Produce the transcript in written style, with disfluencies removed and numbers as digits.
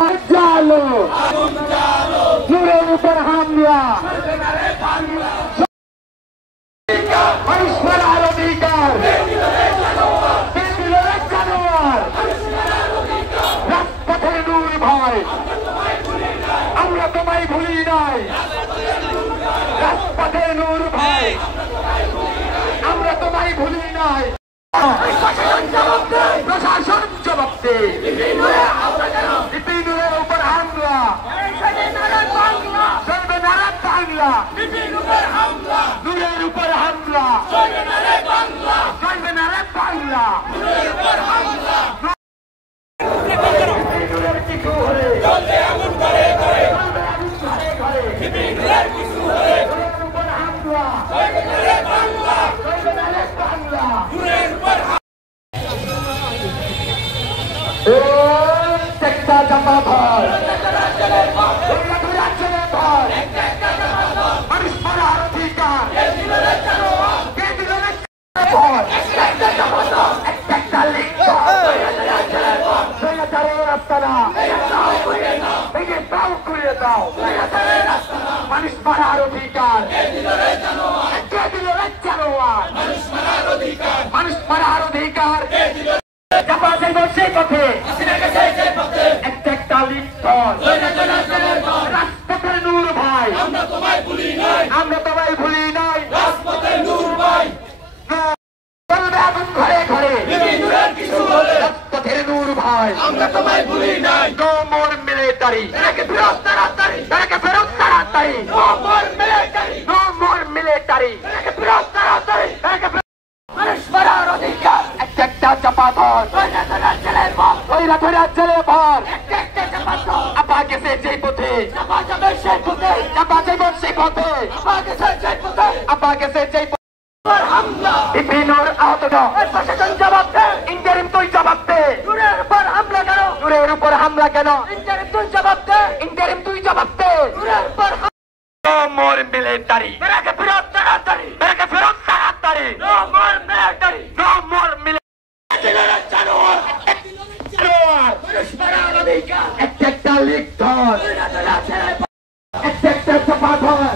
জালো নূরের উপর হামলা মানুষ মারার অধিকার জানোয়ার রাজপথের নূর ভাই আমরা তোমায় ভুলি নাই রাজপথের নূর ভাই আমরা তোমায় ভুলি নাই প্রশাসন জবাব দে বিপিনুরের উপর হামলা চলবে নারা বাংলা নূরের উপর হামলা চলবে নারা বাংলা বিপিনুরের কিছু হলে চলবে আগুন ঘরে ঘরে বিপিনুরের কিছু হলে নূরের উপর হামলা চলবে নারা বাংলা চলবে নারা বাংলা নূরের উপর একটা জামা ভর মানুষ মারার অধিকার মানুষ মারার অধিকার মানুষ মারার অধিকার সেই পথে একটা লিপ্তন রাজপথের নূর ভাই আমরা তোমায় ভুলি নাই রাজপথের নূর ভাই চলবে আগুন ঘরে ঘরে রাজপথের নূর ভাই আমরা তোমায় ভুলি নাই নো মোর মিলিটারি ফেরত তাড়াতাড়ি নো মোর মিলিটারি ফেরত তাড়াতাড়ি মানুষ মারার অধিকার একটা চাপা ধর জেলে ভর আপা গেছে সেই পথে আপা গেছে সেই বিপিনুর আহত প্রশাসন জবাব দে ইন্টারিম তুই জবাব দে নূরের উপর হামলা কেন ইন্টারিম তুই জবাব দে নূরের উপর মোর মিলিটারি ফেরত তাড়াতাড়ি নো মোর মিলিটারি একটা লিখ ধর একটা চাপা ধর